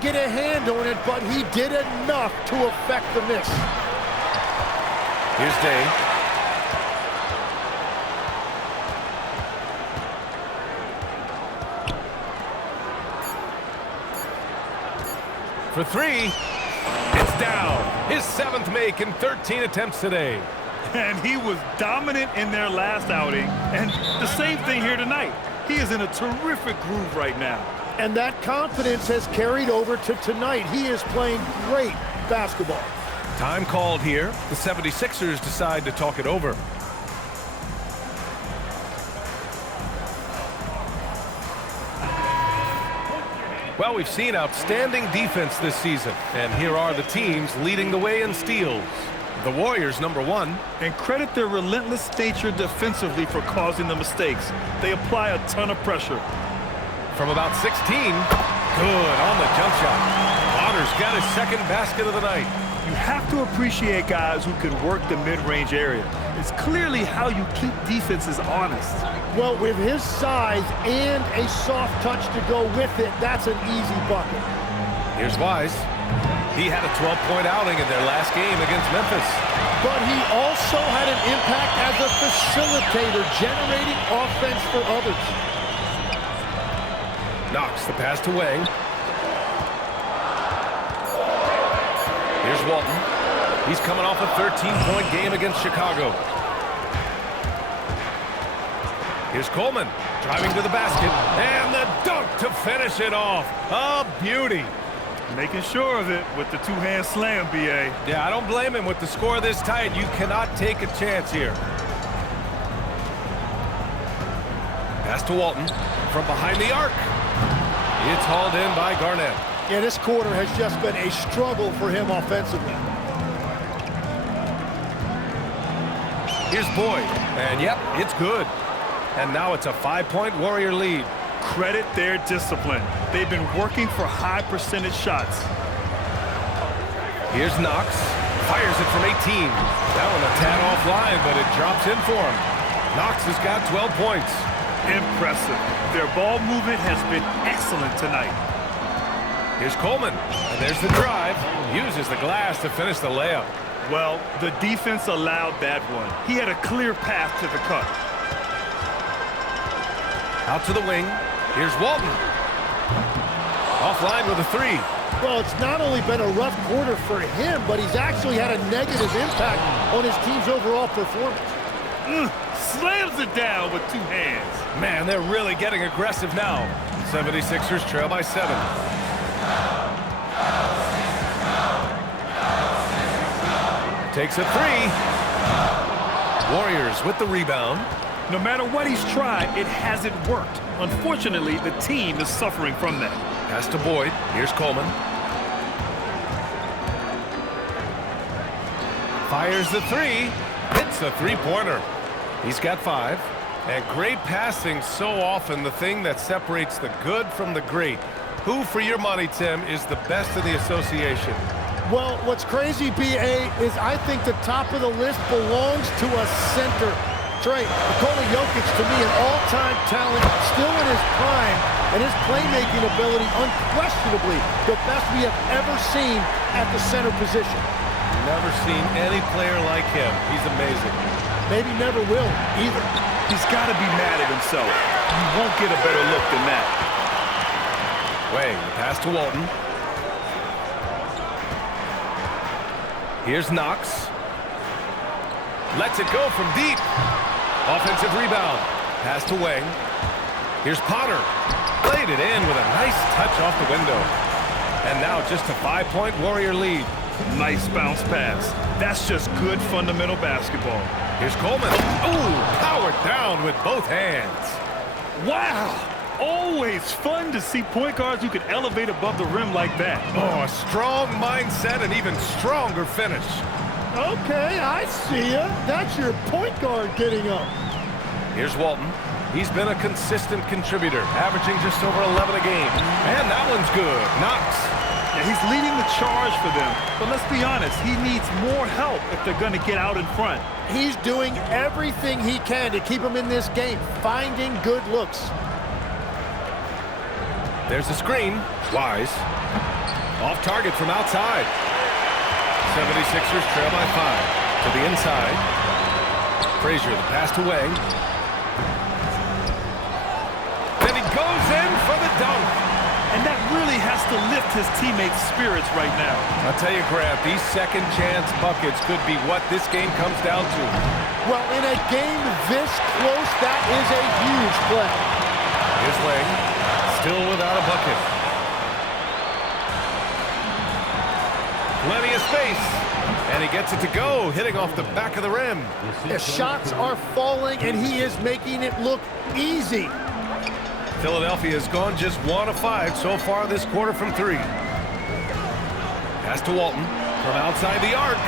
Get a hand on it, but he did enough to affect the miss. Here's Day. For three. It's down. His 7th make in 13 attempts today. And he was dominant in their last outing. And the same thing here tonight. He is in a terrific groove right now. And that confidence has carried over to tonight. He is playing great basketball. Time called here. The 76ers decide to talk it over. Well, we've seen outstanding defense this season, and here are the teams leading the way in steals. The Warriors, #1. And credit their relentless nature defensively for causing the mistakes. They apply a ton of pressure. From about 16, good on the jump shot. Waters got his 2nd basket of the night. You have to appreciate guys who can work the mid-range area. It's clearly how you keep defenses honest. Well, with his size and a soft touch to go with it, that's an easy bucket. Here's Wise. He had a 12-point outing in their last game against Memphis. But he also had an impact as a facilitator, generating offense for others. Knocks the pass to Wang. Here's Walton. He's coming off a 13-point game against Chicago. Here's Coleman, driving to the basket, and the dunk to finish it off. A beauty. Making sure of it with the two-hand slam, B.A. Yeah, I don't blame him. With the score this tight, you cannot take a chance here. Pass to Walton from behind the arc. It's hauled in by Garnett. Yeah, this quarter has just been a struggle for him offensively. Here's Boyd, and yep, it's good. And now it's a 5-point Warrior lead. Credit their discipline. They've been working for high percentage shots. Here's Knox. Fires it from 18. That one a tad offline, but it drops in for him. Knox has got 12 points. Impressive. Their ball movement has been excellent tonight. Here's Coleman, and there's the drive. Uses the glass to finish the layup. Well, the defense allowed that one. He had a clear path to the cup. Out to the wing. Here's Walton. Offline with a 3. Well, it's not only been a rough quarter for him, but he's actually had a negative impact on his team's overall performance. Slams it down with 2 hands. Man, they're really getting aggressive now. 76ers trail by 7. Takes a 3. Warriors with the rebound. No matter what he's tried, it hasn't worked. Unfortunately, the team is suffering from that. Pass to Boyd. Here's Coleman. Fires the 3. Hits a 3-pointer. He's got 5. And great passing, so often the thing that separates the good from the great. Who, for your money, Tim, is the best in the association? Well, what's crazy, B.A., is I think the top of the list belongs to a center. Trey, Nikola Jokic, to me, an all-time talent, still in his prime, and his playmaking ability unquestionably the best we have ever seen at the center position. Never seen any player like him. He's amazing. Maybe never will either. He's got to be mad at himself. You won't get a better look than that. Wang, the pass to Walton. Here's Knox. Lets it go from deep. Offensive rebound. Pass to Wang. Here's Potter. Played it in with a nice touch off the window. And now just a 5-point Warrior lead. Nice bounce pass. That's just good fundamental basketball. Here's Coleman. Ooh, powered down with both hands. Wow. Always fun to see point guards who can elevate above the rim like that. Oh, a strong mindset and even stronger finish. Okay, I see ya. That's your point guard getting up. Here's Walton. He's been a consistent contributor, averaging just over 11 a game. And that one's good. Knox. Yeah, he's leading the charge for them. But let's be honest, he needs more help if they're going to get out in front. He's doing everything he can to keep them in this game, finding good looks. There's a screen. Wise. Off target from outside. 76ers trail by 5. To the inside. Frazier, the pass to Wang. Then he goes in for the dunk. And that really has to lift his teammates' spirits right now. I'll tell you, Grant, these second chance buckets could be what this game comes down to. Well, in a game this close, that is a huge play. Here's Wang, still without a bucket. Plenty of space, and he gets it to go, hitting off the back of the rim. The shots are falling, and he is making it look easy. Philadelphia has gone just 1 of 5 so far this quarter from 3. Pass to Walton from outside the arc.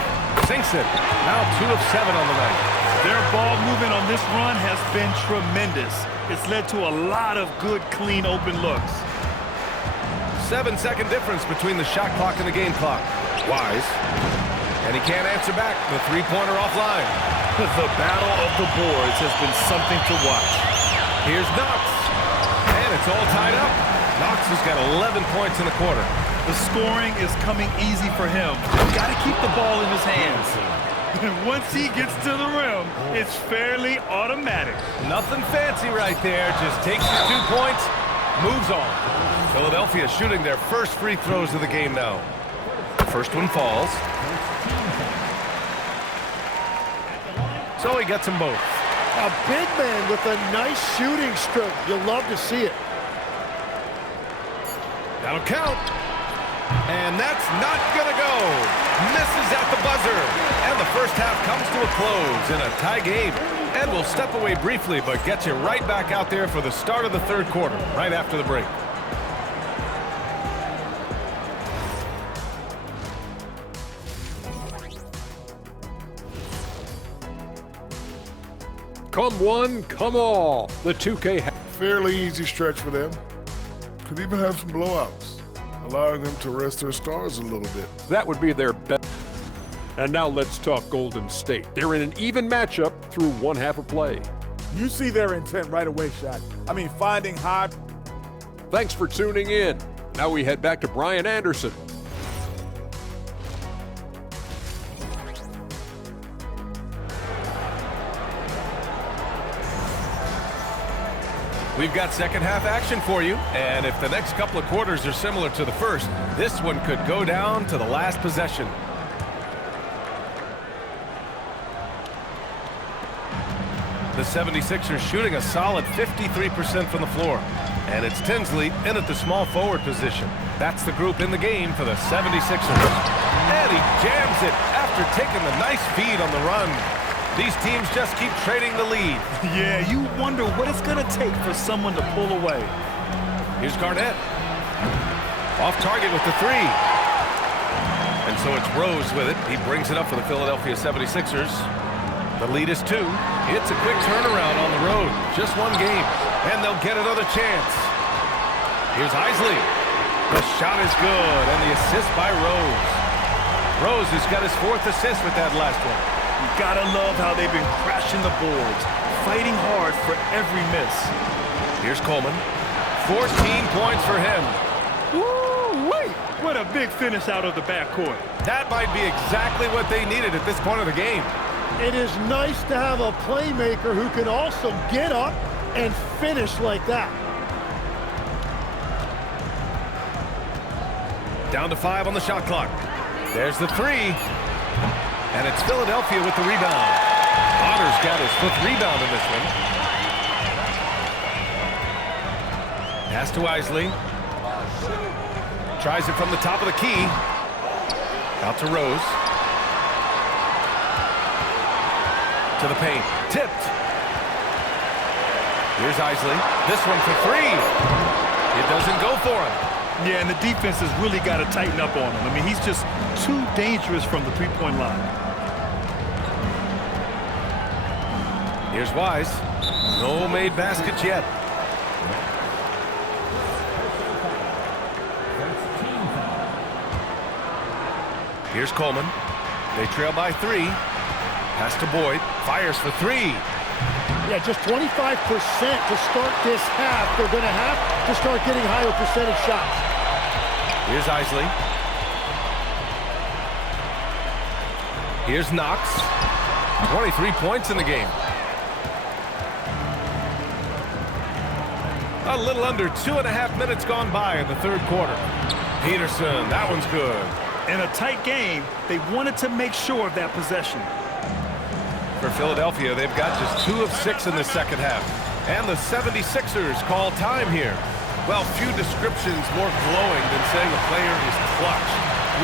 Sinks it. Now 2 of 7 on the night. Their ball movement on this run has been tremendous. It's led to a lot of good, clean, open looks. 7-second difference between the shot clock and the game clock. Wise. And he can't answer back. The three-pointer offline. The battle of the boards has been something to watch. Here's Knox. And it's all tied up. Knox has got 11 points in the quarter. The scoring is coming easy for him. Got to keep the ball in his hands. And once he gets to the rim, it's fairly automatic. Nothing fancy right there. Just takes his 2 points, moves on. Philadelphia shooting their first free throws of the game now. First one falls. So he gets them both. A big man with a nice shooting stroke. You'll love to see it. That'll count. And that's not going to go. Misses at the buzzer. And the first half comes to a close in a tie game. And we'll step away briefly, but get you right back out there for the start of the third quarter, right after the break. Come one, come all. The 2K. Fairly easy stretch for them. Could even have some blowouts, allowing them to rest their stars a little bit. That would be their best. And now let's talk Golden State. They're in an even matchup through one half of play. You see their intent right away, Shaq. I mean, finding high. Thanks for tuning in. Now we head back to Brian Anderson. We've got second half action for you, and if the next couple of quarters are similar to the first, this one could go down to the last possession. The 76ers shooting a solid 53% from the floor, and it's Tinsley in at the small forward position. That's the group in the game for the 76ers. And he jams it after taking the nice feed on the run. These teams just keep trading the lead. Yeah, you wonder what it's going to take for someone to pull away. Here's Garnett. Off target with the 3. And so it's Rose with it. He brings it up for the Philadelphia 76ers. The lead is 2. It's a quick turnaround on the road. Just one game. And they'll get another chance. Here's Isley. The shot is good. And the assist by Rose. Rose has got his 4th assist with that last one. You gotta love how they've been crashing the boards, fighting hard for every miss. Here's Coleman. 14 points for him. Woo-wee! What a big finish out of the backcourt. That might be exactly what they needed at this point of the game. It is nice to have a playmaker who can also get up and finish like that. Down to 5 on the shot clock. There's the 3. And it's Philadelphia with the rebound. Otter's got his 5th rebound in this one. Pass to Isley. Tries it from the top of the key. Out to Rose. To the paint. Tipped. Here's Isley. This one for 3. It doesn't go for him. Yeah, and the defense has really got to tighten up on him. I mean, he's just too dangerous from the three-point line. Here's Wise. No made baskets yet. Here's Coleman. They trail by 3. Pass to Boyd. Fires for 3. Yeah, just 25% to start this half. They're going to have to start getting higher percentage shots. Here's Isley. Here's Knox. 23 points in the game. A little under 2.5 minutes gone by in the third quarter. Peterson, that one's good. In a tight game, they wanted to make sure of that possession. For Philadelphia, they've got just 2 of 6 in the second half. And the 76ers call time here. Well, few descriptions more glowing than saying a player is clutch.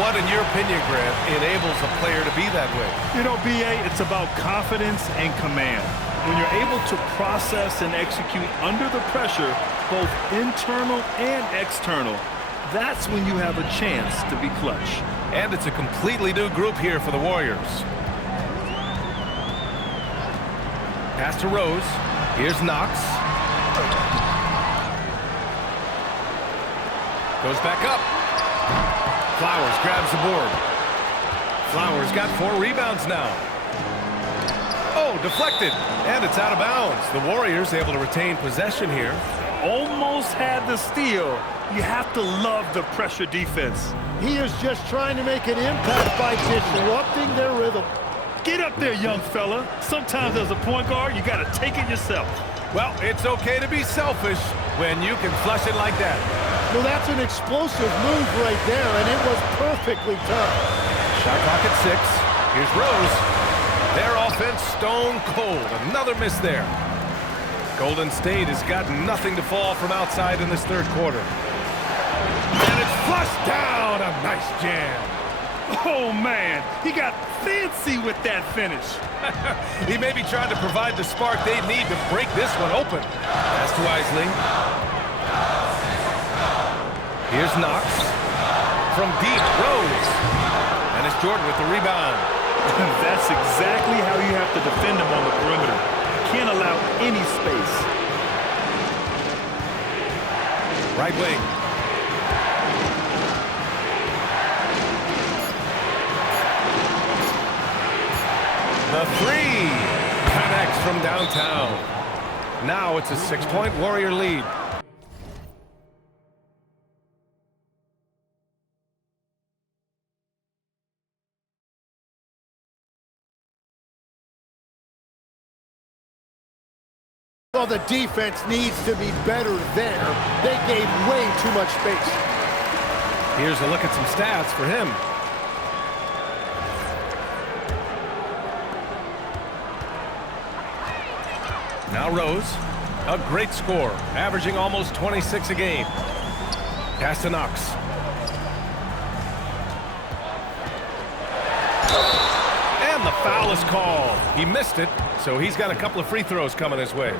What, in your opinion, Grant, enables a player to be that way? You know, B.A., it's about confidence and command. When you're able to process and execute under the pressure, both internal and external, that's when you have a chance to be clutch. And it's a completely new group here for the Warriors. Pass to Rose. Here's Knox. Goes back up. Flowers grabs the board. Flowers got 4 rebounds now. Oh, deflected. And it's out of bounds. The Warriors able to retain possession here. Almost had the steal. You have to love the pressure defense. He is just trying to make an impact by disrupting their rhythm. Get up there, young fella. Sometimes as a point guard, you got to take it yourself. Well, it's okay to be selfish when you can flush it like that. Well, that's an explosive move right there, and it was perfectly timed. Shot clock at 6. Here's Rose. Their offense stone cold. Another miss there. Golden State has got nothing to fall from outside in this third quarter. And it's flushed down. A nice jam. Oh, man. He got fancy with that finish. He may be trying to provide the spark they need to break this one open. Pass to Wisely. Here's Knox. From deep, Rose. And it's Jordan with the rebound. That's exactly how you have to defend him on the perimeter. Can't allow any space. Right wing. The 3 connects from downtown. Now it's a 6-point Warrior lead. Well, the defense needs to be better there. They gave way too much space. Here's a look at some stats for him. Now Rose, a great score, averaging almost 26 a game. Pass to Knox. And the foul is called. He missed it, so he's got a couple of free throws coming his way.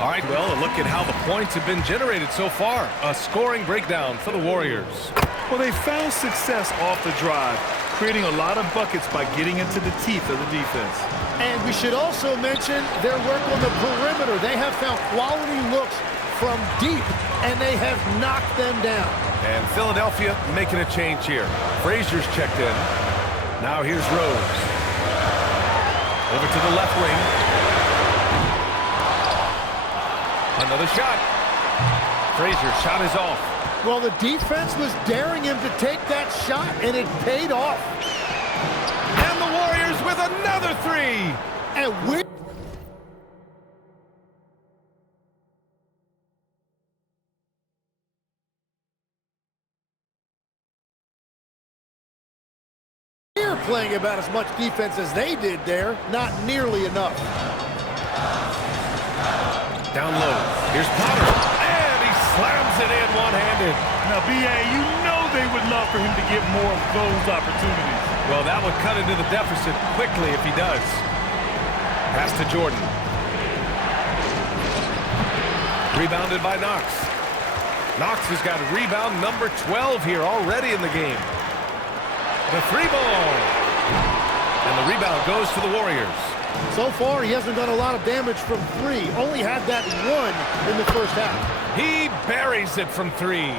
All right, well, a look at how the points have been generated so far. A scoring breakdown for the Warriors. Well, they found success off the drive, creating a lot of buckets by getting into the teeth of the defense. And we should also mention their work on the perimeter. They have found quality looks from deep, and they have knocked them down. And Philadelphia making a change here. Frazier's checked in. Now here's Rose. Over to the left wing. Another shot. Frazier's shot is off. Well, the defense was daring him to take that shot, and it paid off. And the Warriors with another 3. And we're playing about as much defense as they did there. Not nearly enough. Down low. Here's Potter. And he slams it in one-handed. Now, B.A., you know they would love for him to get more of those opportunities. Well, that would cut into the deficit quickly if he does. Pass to Jordan. Rebounded by Knox. Knox has got rebound number 12 here already in the game. The 3 ball. And the rebound goes to the Warriors. So far, he hasn't done a lot of damage from 3. Only had that 1 in the first half. He buries it from 3.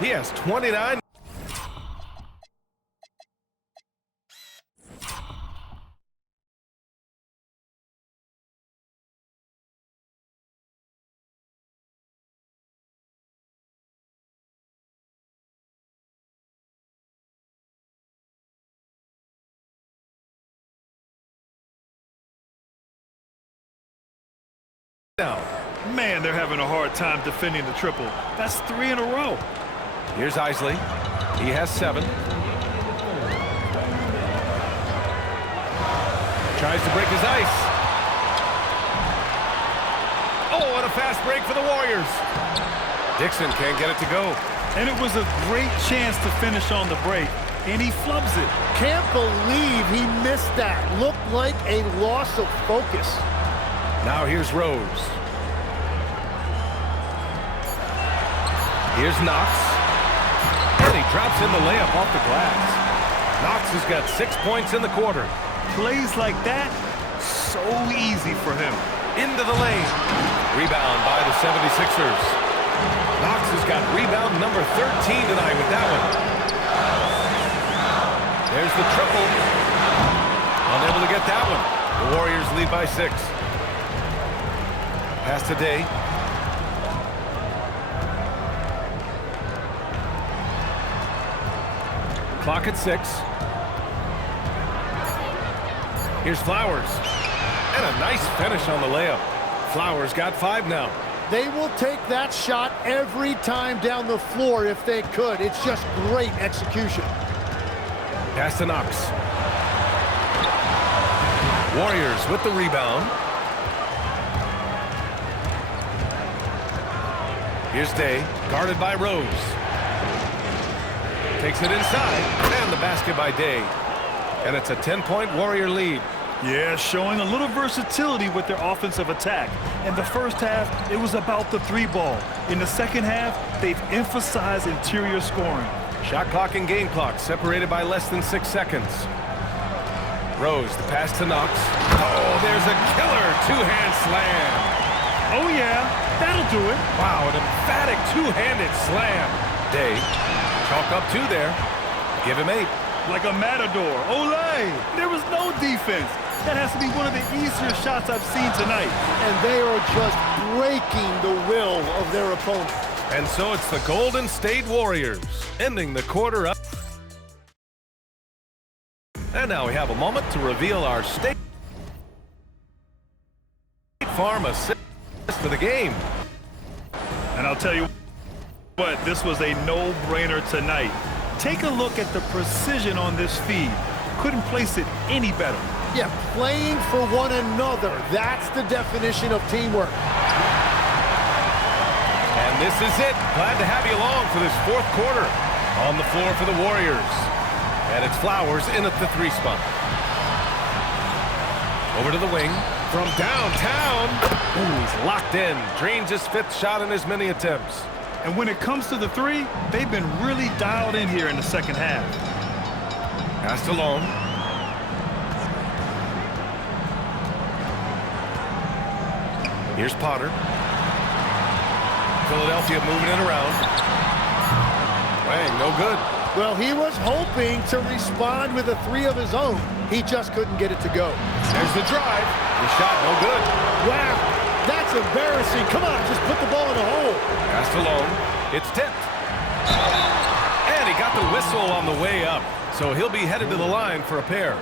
He has 29. now. Man, they're having a hard time defending the triple. That's 3 in a row. Here's Isley. He has 7. Tries to break his ice. Oh, and a fast break for the Warriors. Dixon can't get it to go. And it was a great chance to finish on the break, and he flubs it. Can't believe he missed that. Looked like a loss of focus. Now here's Rose. Here's Knox. And he drops in the layup off the glass. Knox has got 6 points in the quarter. Plays like that, so easy for him. Into the lane. Rebound by the 76ers. Knox has got rebound number 13 tonight with that one. There's the triple. Unable to get that one. The Warriors lead by 6. Pass to Day. Clock at 6. Here's Flowers. And a nice finish on the layup. Flowers got 5 now. They will take that shot every time down the floor if they could. It's just great execution. Pass to Knox. Warriors with the rebound. Here's Day, guarded by Rose. Takes it inside, and the basket by Day. And it's a 10-point Warrior lead. Yeah, showing a little versatility with their offensive attack. In the first half, it was about the 3-ball. In the second half, they've emphasized interior scoring. Shot clock and game clock separated by less than 6 seconds. Rose, the pass to Knox. Oh, there's a killer two-hand slam. Oh, yeah, that'll do it. Wow, an emphatic two-handed slam. Day, chalk up 2 there. Give him 8. Like a matador. Olay! There was no defense. That has to be one of the easier shots I've seen tonight. And they are just breaking the will of their opponent. And so it's the Golden State Warriors ending the quarter up. And now we have a moment to reveal our State Farm assist for the game. And I'll tell you what, this was a no-brainer tonight. Take a look at the precision on this feed. Couldn't place it any better. Yeah, playing for one another. That's the definition of teamwork. And this is it. Glad to have you along for this 4th quarter. On the floor for the Warriors. And it's Flowers in at the 3 spot. Over to the wing. From downtown. Ooh, he's locked in. Drains his 5th shot in as many attempts. And when it comes to the 3, they've been really dialed in here in the second half. Passed alone. Here's Potter. Philadelphia moving it around. Wang, no good. Well, he was hoping to respond with a 3 of his own. He just couldn't get it to go. There's the drive. The shot, no good. Wow, that's embarrassing. Come on, just put the ball in the hole. Passed alone. It's tipped. And he got the whistle on the way up. So he'll be headed to the line for a pair.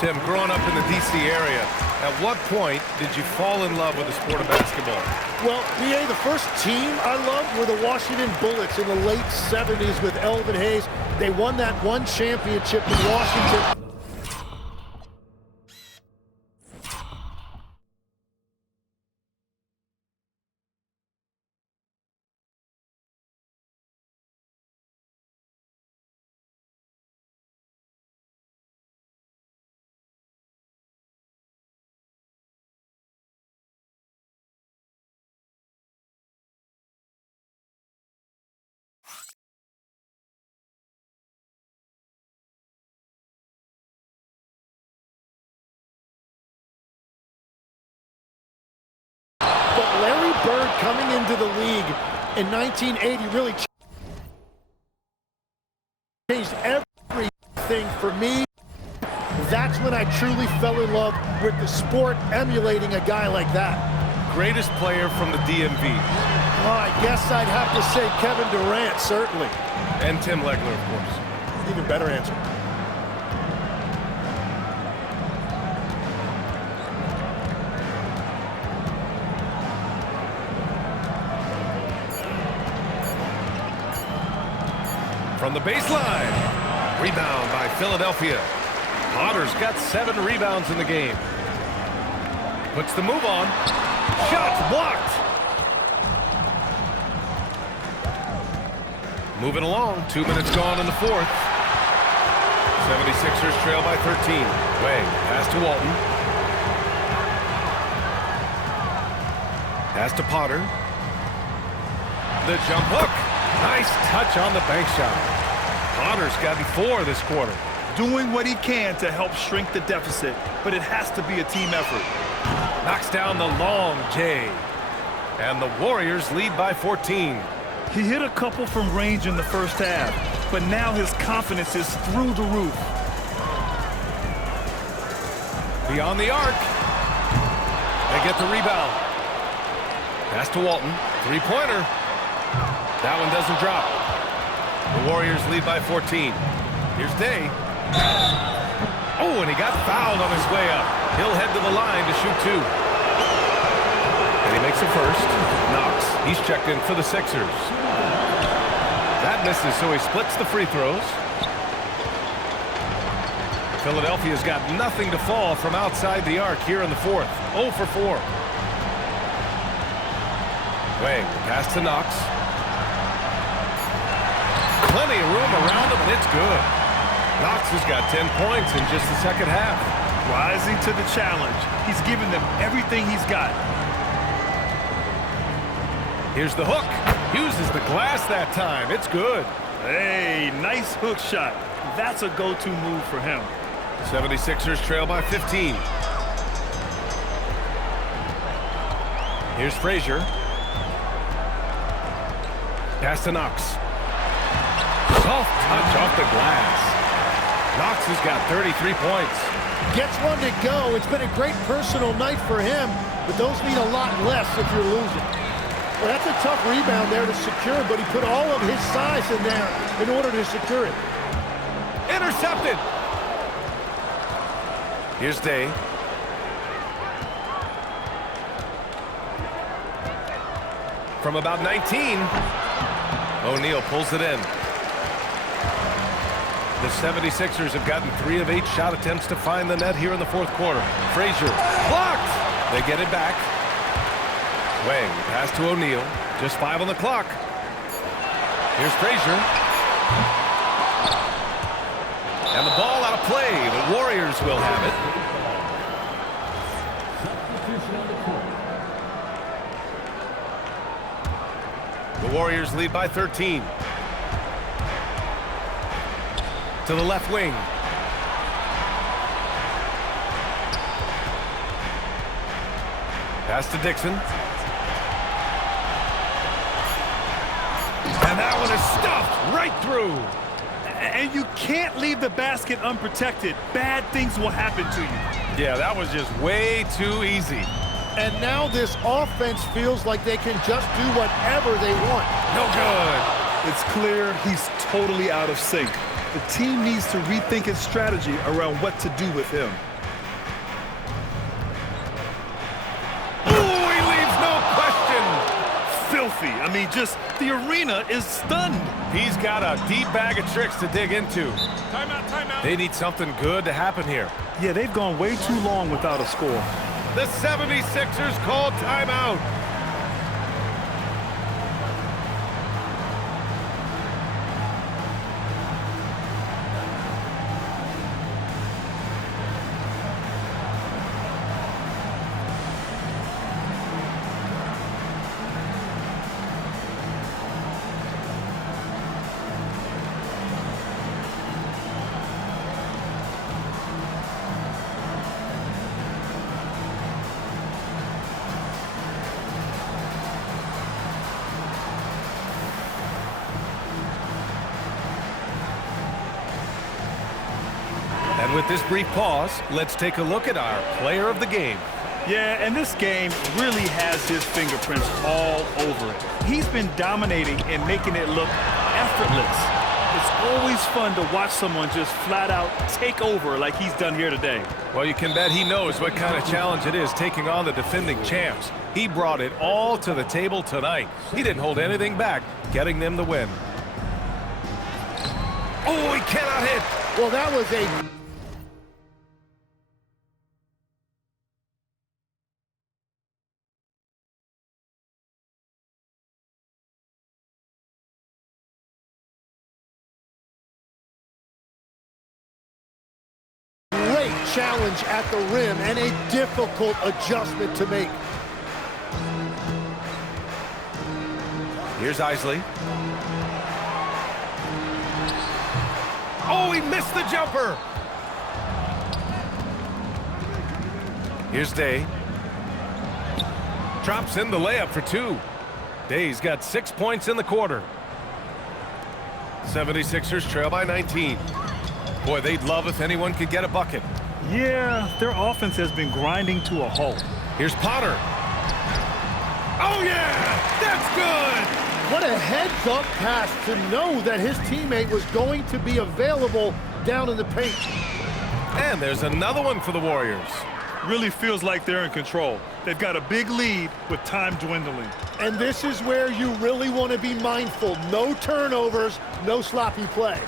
Tim, growing up in the D.C. area, at what point did you fall in love with the sport of basketball? Well, B.A., the first team I loved were the Washington Bullets in the late 70s with Elvin Hayes. They won that one championship in Washington. But Larry Bird coming into the league in 1980 really changed everything for me. That's when I truly fell in love with the sport, emulating a guy like that. Greatest player from the DMV. Oh, I guess I'd have to say Kevin Durant, certainly. And Tim Legler, of course. Even better answer. from the baseline. Rebound by Philadelphia. Potter's got 7 rebounds in the game. Puts the move on. Shots blocked. Moving along. 2 minutes gone in the fourth. 76ers trail by 13. Wang, pass to Walton. Pass to Potter. The jump hook. Nice touch on the bank shot. Potter's gotten 4 this quarter. Doing what he can to help shrink the deficit, but it has to be a team effort. Knocks down the long J. And the Warriors lead by 14. He hit a couple from range in the first half, but now his confidence is through the roof. Beyond the arc. They get the rebound. Pass to Walton. Three-pointer. That one doesn't drop. The Warriors lead by 14. Here's Day. Oh, and he got fouled on his way up. He'll head to the line to shoot 2. And he makes it first. Knox. He's checked in for the Sixers. That misses, so he splits the free throws. Philadelphia's got nothing to fall from outside the arc here in the fourth. 0 for 4. Wang, pass to Knox. Plenty of room around him, and it's good. Knox has got 10 points in just the second half. Rising to the challenge. He's given them everything he's got. Here's the hook. Uses the glass that time. It's good. Hey, nice hook shot. That's a go-to move for him. 76ers trail by 15. Here's Frazier. Pass to Knox. Soft touch off the glass. Knox has got 33 points. Gets one to go. It's been a great personal night for him, but those mean a lot less if you're losing. Well, that's a tough rebound there to secure, but he put all of his size in there in order to secure it. Intercepted. Here's Day. From about 19, O'Neal pulls it in. The 76ers have gotten 3 of 8 shot attempts to find the net here in the fourth quarter. Frazier blocked. They get it back. Wang, pass to O'Neal. Just 5 on the clock. Here's Frazier. And the ball out of play. The Warriors will have it. The Warriors lead by 13. To the left wing. Pass to Dixon. And that one is stuffed right through. And you can't leave the basket unprotected. Bad things will happen to you. Yeah, that was just way too easy. And now this offense feels like they can just do whatever they want. No good. It's clear he's totally out of sync. The team needs to rethink its strategy around what to do with him. Oh, he leaves no question. Filthy. I mean, just the arena is stunned. He's got a deep bag of tricks to dig into. Timeout, timeout. They need something good to happen here. Yeah, they've gone way too long without a score. The 76ers call timeout. And with this brief pause, let's take a look at our player of the game. Yeah, and this game really has his fingerprints all over it. He's been dominating and making it look effortless. It's always fun to watch someone just flat out take over like he's done here today. Well, you can bet he knows what kind of challenge it is taking on the defending champs. He brought it all to the table tonight. He didn't hold anything back, getting them the win. Oh, he cannot hit. Well, that was a great challenge at the rim and a difficult adjustment to make. Here's Isley. Oh, he missed the jumper. Here's Day. Drops in the layup for 2. Day's got 6 points in the quarter. 76ers trail by 19. Boy, they'd love if anyone could get a bucket. Yeah, their offense has been grinding to a halt. Here's Potter. Oh, yeah! That's good! What a heads-up pass to know that his teammate was going to be available down in the paint. And there's another one for the Warriors. Really feels like they're in control. They've got a big lead with time dwindling. And this is where you really want to be mindful. No turnovers, no sloppy play.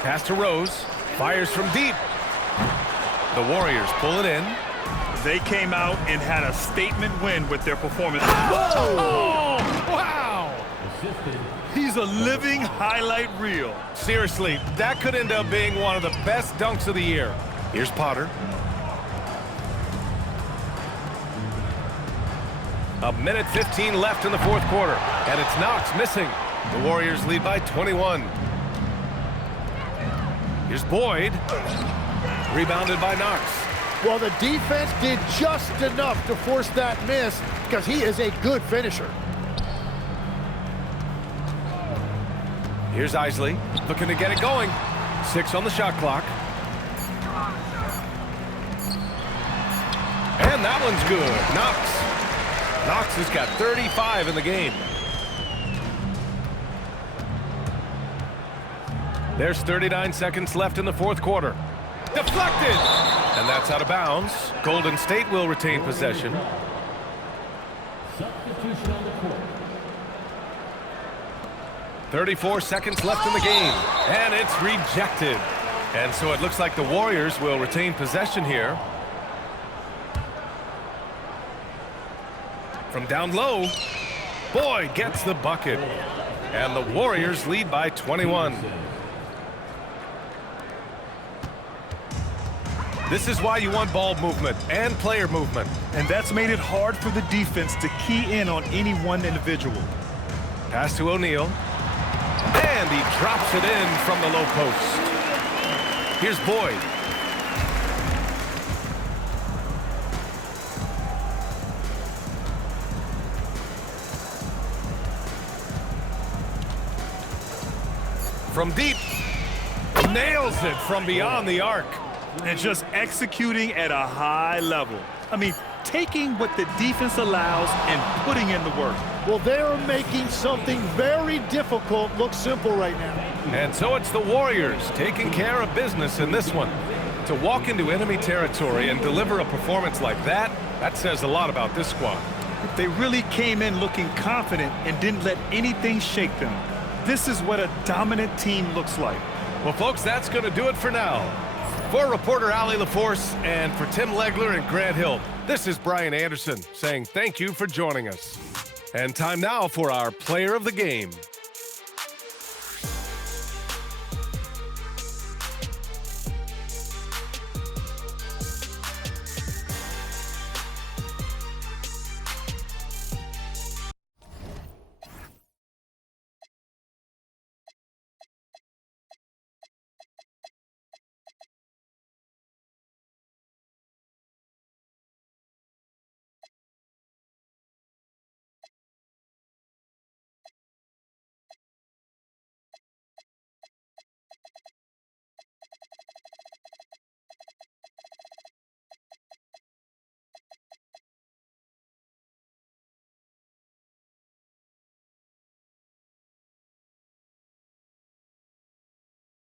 Pass to Rose. Fires from deep. The Warriors pull it in. They came out and had a statement win with their performance. Oh, wow! He's a living highlight reel. Seriously, that could end up being one of the best dunks of the year. Here's Potter. A minute 15 left in the fourth quarter, and it's Knox missing. The Warriors lead by 21. Here's Boyd. Rebounded by Knox. Well, the defense did just enough to force that miss because he is a good finisher. Here's Isley, looking to get it going. 6 on the shot clock. And that one's good. Knox has got 35 in the game. There's 39 seconds left in the fourth quarter. Deflected! And that's out of bounds. Golden State will retain possession. Substitution on the court. 34 seconds left in the game. And it's rejected. And so it looks like the Warriors will retain possession here. From down low, Boyd gets the bucket. And the Warriors lead by 21. This is why you want ball movement and player movement. And that's made it hard for the defense to key in on any one individual. Pass to O'Neal. And he drops it in from the low post. Here's Boyd. From deep. Nails it from beyond the arc. And just executing at a high level. I mean, taking what the defense allows and putting in the work. Well, they're making something very difficult look simple right now. And so it's the Warriors taking care of business in this one. To walk into enemy territory and deliver a performance like that, that says a lot about this squad. They really came in looking confident and didn't let anything shake them. This is what a dominant team looks like. Well, folks, that's going to do it for now. For reporter Allie LaForce and for Tim Legler and Grant Hill, this is Brian Anderson saying thank you for joining us. And time now for our player of the game.